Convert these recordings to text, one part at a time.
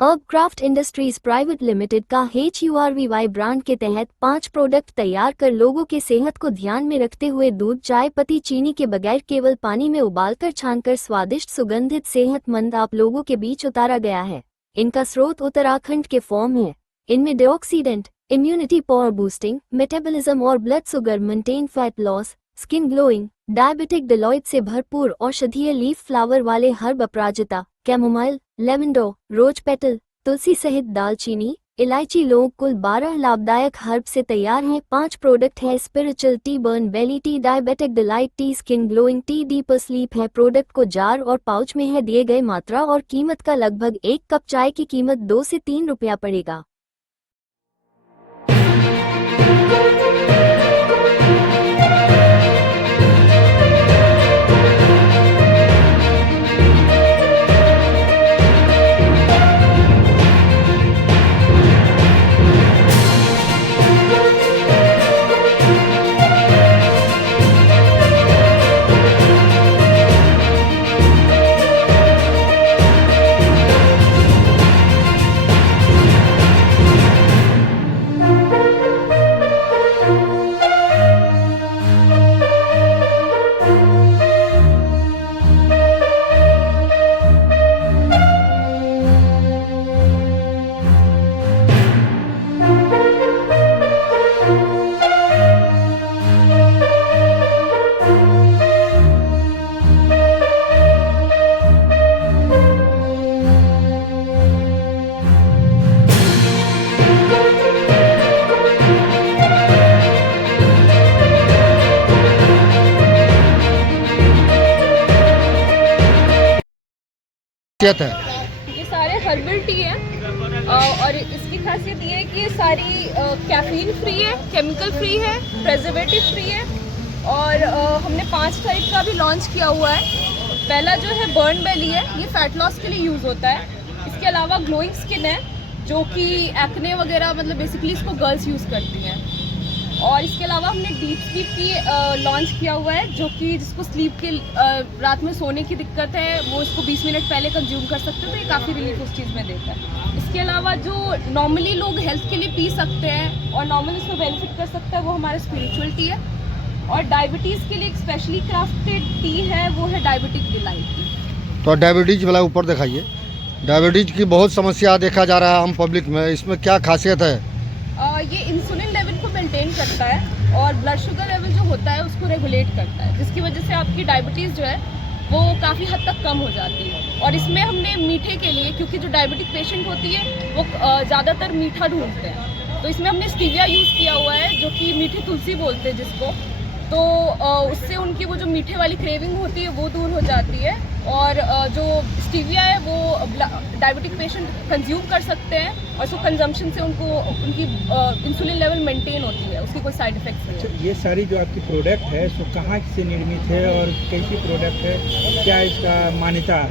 अर्ब craft industries private limited का HURVY brand के तहत 5 प्रोडक्ट तैयार कर लोगों के सेहत को ध्यान में रखते हुए दूध, चाय पत्ती, चीनी के बगैर केवल पानी में उबालकर छानकर स्वादिष्ट, सुगंधित, सेहतमंद आप लोगों के बीच उतारा गया है। इनका स्रोत उत्तराखंड के फॉर्म है। इनमें deoxidant, immunity power boosting, metabolism और blood sugar maintain, fat loss, skin glowing, diabetic delight से भरपूर औषधीय लीफ फ्लावर वाले हर्ब अपराजिता, कैमोमाइल, लेवेंडर, रोज पेटल, तुलसी सहित दालचीनी, इलायची, लौंग कुल 12 लाभदायक हर्ब से तैयार हैं। 5 प्रोडक्ट है spiritual tea, burn belly tea, diabetic delight tea, skin glowing tea, deeper sleep है। प्रोडक्ट को जार और पाउच में है। दिए गए मात्रा और कीमत का लगभग 1 कप चाय की कीमत 2 से 3 रुपया पड़ेगा। है ये सारे हर्बल टी है और इसकी खासियत ये है कि ये सारी कैफीन फ्री है, केमिकल फ्री है, प्रिजर्वेटिव फ्री है और हमने 5 टाइप का भी लॉन्च किया हुआ है। पहला जो है बर्न बेली है, ये फैट लॉस के लिए यूज़ होता है। इसके अलावा ग्लोइंग स्किन है जो कि एक्ने वगैरह मतलब बेसिकली इसको गर्ल्स यूज़ करती हैं। और इसके अलावा हमने डीप स्लीप की लॉन्च किया हुआ है जो कि जिसको स्लीप के रात में सोने की दिक्कत है वो इसको 20 मिनट पहले कंज्यूम कर सकते हैं, तो ये काफ़ी रिलीफ उस चीज़ में देता है। इसके अलावा जो नॉर्मली लोग हेल्थ के लिए पी सकते हैं और नॉर्मली इसमें बेनिफिट कर सकता है वो हमारा स्पिरिचुअल टी है। और डायबिटीज़ के लिए एक स्पेशली क्राफ्टेड टी है, वो है डायबिटिक डिलाइट टी। तो डायबिटीज वाला ऊपर दिखाइए। डायबिटीज की बहुत समस्या देखा जा रहा है आम पब्लिक में, इसमें क्या खासियत है? ये इंसुलिन लेवल को मेंटेन करता है और ब्लड शुगर लेवल जो होता है उसको रेगुलेट करता है, जिसकी वजह से आपकी डायबिटीज़ जो है वो काफ़ी हद तक कम हो जाती है। और इसमें हमने मीठे के लिए, क्योंकि जो डायबिटिक पेशेंट होती है वो ज़्यादातर मीठा ढूंढते हैं, तो इसमें हमने स्टीविया यूज़ किया हुआ है जो कि मीठी तुलसी बोलते हैं जिसको, तो उससे उनकी वो जो मीठे वाली क्रेविंग होती है वो दूर हो जाती है। और जो स्टीविया है वो डायबिटिक पेशेंट कंज्यूम कर सकते हैं और उसको कंजम्पशन से उनको उनकी इंसुलिन लेवल मेंटेन होती है, उसकी कोई साइड इफेक्ट्स नहीं है। ये सारी जो आपकी प्रोडक्ट है सो कहाँ से निर्मित है और कैसी प्रोडक्ट है, क्या इसका मान्यता है?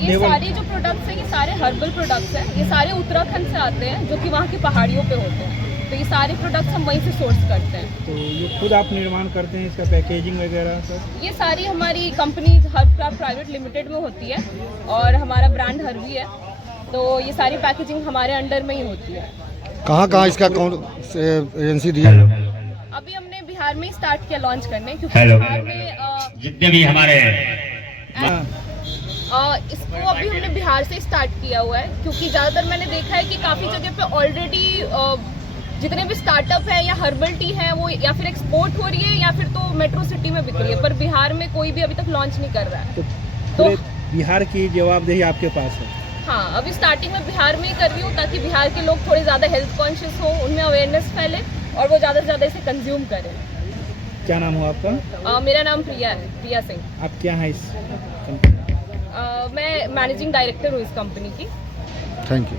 ये सारी जो प्रोडक्ट्स हैं ये सारे हर्बल प्रोडक्ट्स हैं, ये सारे उत्तराखंड से आते हैं जो कि वहाँ की पहाड़ियों पे होते हैं, तो ये सारे प्रोडक्ट्स हम वहीं से सोर्स करते हैं। तो ये खुद आप निर्माण करते हैं, इसका पैकेजिंग वगैरह सब? ये सारी हमारी company herb craft private limited में होती है और हमारा ब्रांड हर्बी है, तो ये सारी पैकेजिंग हमारे अंडर में ही होती है। कहाँ इसका कौन एजेंसी दी है? अभी हमने बिहार में ही स्टार्ट किया लॉन्च करने, क्योंकि बिहार में जितने भी हमारे इसको अभी हमने बिहार से स्टार्ट किया हुआ है, क्योंकि ज़्यादातर मैंने देखा है कि काफ़ी जगह पे ऑलरेडी जितने भी स्टार्टअप है या हर्बल टी है वो या फिर एक्सपोर्ट हो रही है या फिर तो मेट्रो सिटी में बिक रही है, पर बिहार में कोई भी अभी तक लॉन्च नहीं कर रहा है। तो बिहार की जवाबदेही आपके पास है? हाँ, अभी स्टार्टिंग में बिहार में ही कर रही हूँ ताकि बिहार के लोग थोड़े ज़्यादा हेल्थ कॉन्शियस हो, उनमें अवेयरनेस फैले और वो ज़्यादा से ज़्यादा इसे कंज्यूम करें। क्या नाम हुआ आपका? मेरा नाम प्रिया है, प्रिया सिंह। आप क्या हैं इस कंपनी? मैं मैनेजिंग डायरेक्टर हूँ इस कंपनी की। Thank you.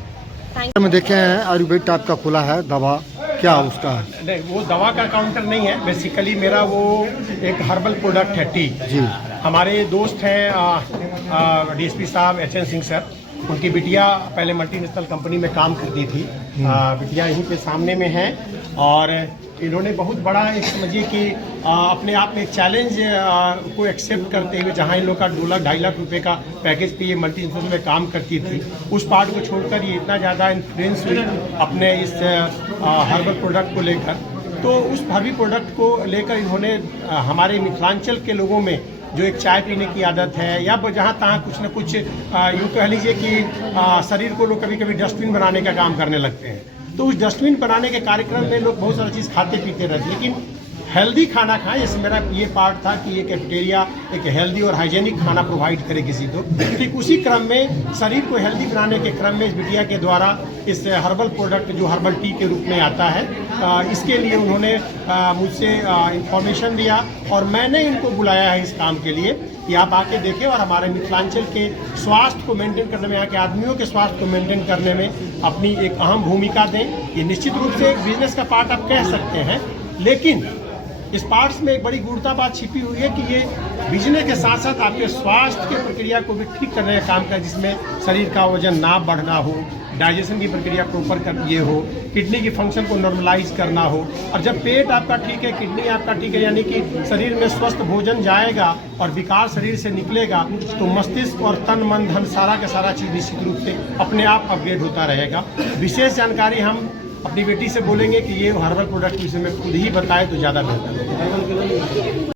में देखे हैं आयुर्वेद टाइप का खुला है दवा, क्या उसका है? नहीं, वो दवा का काउंटर नहीं है, बेसिकली मेरा वो एक हर्बल प्रोडक्ट है टी जी। हमारे दोस्त हैं डीएसपी साहब HN सिंह सर, उनकी बिटिया पहले मल्टीनेशनल कंपनी में काम करती थी, बिटिया यहीं पे सामने में है और इन्होंने बहुत बड़ा एक समझिए कि अपने आप में चैलेंज को एक्सेप्ट करते हुए, जहां इन लोग का 2-2.5 लाख रुपए का पैकेज पे ये मल्टी इंस्टीट्यूट में काम करती थी, उस पार्ट को छोड़कर ये इतना ज़्यादा इन्फ्लुएंस हुई अपने इस हर्बल प्रोडक्ट को लेकर। तो उस हर्बल प्रोडक्ट को लेकर इन्होंने हमारे मिथिलांचल के लोगों में जो एक चाय पीने की आदत है, या जहाँ तहाँ कुछ न कुछ यूँ कह लीजिए कि शरीर को लोग कभी कभी डस्टबिन बनाने का काम करने लगते हैं। तो उस डस्टबिन बनाने के कार्यक्रम में लोग बहुत सारी चीज़ खाते पीते रहते, लेकिन हेल्दी खाना खाएं। जैसे मेरा ये पार्ट था कि ये कैफेटेरिया एक हेल्दी और हाइजेनिक खाना प्रोवाइड करे किसी को। ठीक उसी क्रम में शरीर को हेल्दी बनाने के क्रम में इस बिटिया के द्वारा इस हर्बल प्रोडक्ट जो हर्बल टी के रूप में आता है, इसके लिए उन्होंने मुझसे इंफॉर्मेशन दिया और मैंने इनको बुलाया है इस काम के लिए कि आप आके देखें और हमारे मिथिलांचल के स्वास्थ्य को मेंटेन करने में, यहाँ के आदमियों के स्वास्थ्य को मेंटेन करने में अपनी एक अहम भूमिका दें। ये निश्चित रूप से एक बिजनेस का पार्ट आप कह सकते हैं, लेकिन इस पार्ट्स में एक बड़ी गुरुता बात छिपी हुई है कि ये बिजनेस के साथ साथ आपके स्वास्थ्य की प्रक्रिया को भी ठीक करने का काम करे, जिसमें शरीर का वजन ना बढ़ना हो, डाइजेशन की प्रक्रिया प्रॉपर कर ये हो, किडनी की फंक्शन को नॉर्मलाइज करना हो। और जब पेट आपका ठीक है, किडनी आपका ठीक है, यानी कि शरीर में स्वस्थ भोजन जाएगा और विकार शरीर से निकलेगा, तो मस्तिष्क और तन मन धन सारा का सारा चीज़ निश्चित रूप से अपने आप अपग्रेड होता रहेगा। विशेष जानकारी हम अपनी बेटी से बोलेंगे कि ये हर्बल प्रोडक्ट के विषय में खुद ही बताए तो ज़्यादा बेहतर होगा।